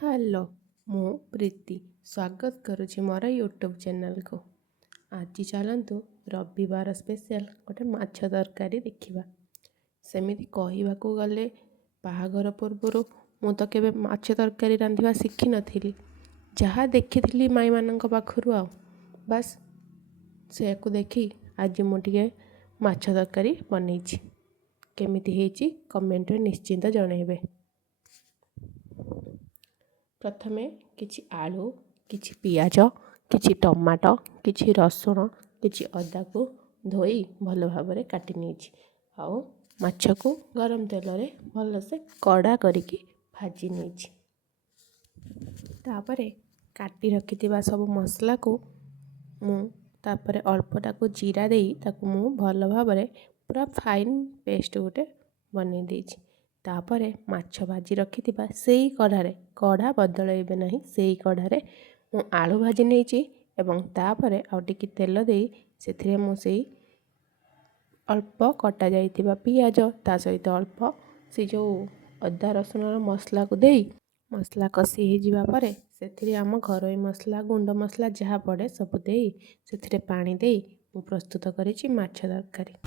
Hello, ମୁଁ ପ୍ରୀତି ସ୍ୱାଗତ କରୁଛି ମୋର ୟୁଟ୍ୟୁବ୍ ଚ୍ୟାନେଲ୍କୁ। ଆଜି ଚାଲନ୍ତୁ ରବିବାର ସ୍ପେଶାଲ୍ ଗୋଟେ ମାଛ ତରକାରୀ ଦେଖିବା। ସେମିତି କହିବାକୁ ଗଲେ ବାହାଘର ପୂର୍ବରୁ ମୁଁ ତ କେବେ ମାଛ ତରକାରୀ ରାନ୍ଧିବା ଶିଖିନଥିଲି। ଯାହା ଦେଖିଥିଲି ମାଇମାନଙ୍କ ପାଖରୁ ବାସ୍ ସେୟାକୁ ଦେଖି ଆଜି ମୁଁ ଟିକେ ମାଛ ତରକାରୀ ବନେଇଛି। କେମିତି ହେଇଛି କମେଣ୍ଟରେ ନିଶ୍ଚିନ୍ତ ଜଣାଇବେ। ପ୍ରଥମେ କିଛି ଆଳୁ, କିଛି ପିଆଜ, କିଛି ଟମାଟୋ, କିଛି ରସୁଣ, କିଛି ଅଦାକୁ ଧୋଇ ଭଲ ଭାବରେ କାଟି ନେଇଛି। ଆଉ ମାଛକୁ ଗରମ ତେଲରେ ଭଲସେ କଡ଼ା କରିକି ଭାଜି ନେଇଛି। ତାପରେ କାଟି ରଖିଥିବା ସବୁ ମସଲାକୁ ମୁଁ ତାପରେ ଅଳ୍ପ ତାକୁ ଜିରା ଦେଇ ତାକୁ ମୁଁ ଭଲ ଭାବରେ ପୁରା ଫାଇନ୍ ପେଷ୍ଟ ଗୋଟେ ବନେଇ ଦେଇଛି। ତାପରେ ମାଛ ଭାଜି ରଖିଥିବା ସେଇ କଢ଼ାରେ, କଢ଼ା ବଦଳାଇବେ ନାହିଁ, ସେଇ କଢ଼ାରେ ମୁଁ ଆଳୁ ଭାଜି ନେଇଛି ଏବଂ ତାପରେ ଆଉ ଟିକେ ତେଲ ଦେଇ ସେଥିରେ ମୁଁ ସେଇ ଅଳ୍ପ କଟା ଯାଇଥିବା ପିଆଜ ତା ସହିତ ଅଳ୍ପ ସେ ଯେଉଁ ଅଦା ରସୁଣର ମସଲାକୁ ଦେଇ ମସଲା କଷି ହେଇଯିବା ପରେ ସେଥିରେ ଆମ ଘରୋଇ ମସଲା, ଗୁଣ୍ଡ ମସଲା ଯାହା ପଡ଼େ ସବୁ ଦେଇ ସେଥିରେ ପାଣି ଦେଇ ମୁଁ ପ୍ରସ୍ତୁତ କରିଛି ମାଛ ତରକାରୀ।